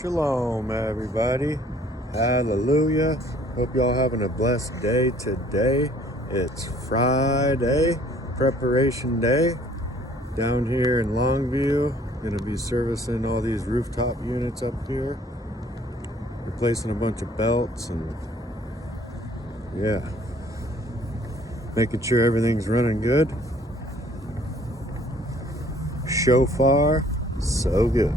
Shalom, everybody. Hallelujah. Hope y'all having a blessed day today. It's Friday, preparation day. Down here in Longview, gonna be servicing all these rooftop units up here. Replacing a bunch of belts and yeah, making sure everything's running good. So so good.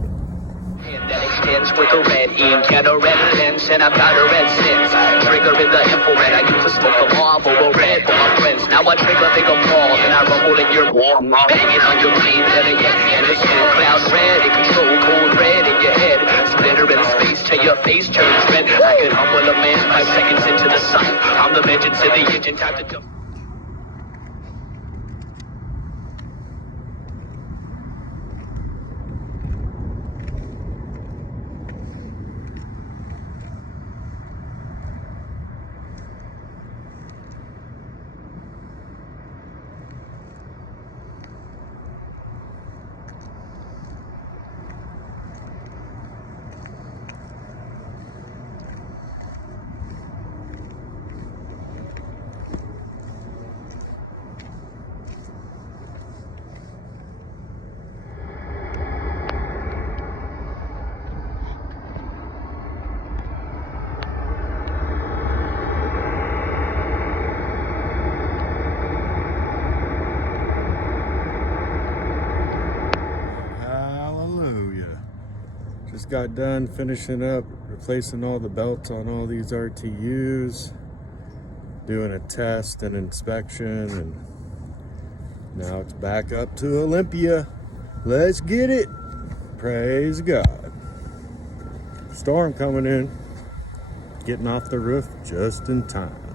That extends with a red ink and a red lens, and I've got a red sense. Trigger in the infrared, I used to smoke the Marlboro Red for my friends. Now I drink a bigger balls and I rumble in your wall, banging on your brain, then again. And it's still cloud red, it control cold red in your head. Splitter in space till your face turns red. I can humble a man 5 seconds into the sun. I'm the vengeance in the engine, time to dump. Just got done finishing up, replacing all the belts on all these RTUs, doing a test and inspection, and now it's back up to Olympia. Let's get it. Praise God. Storm coming in, getting off the roof just in time.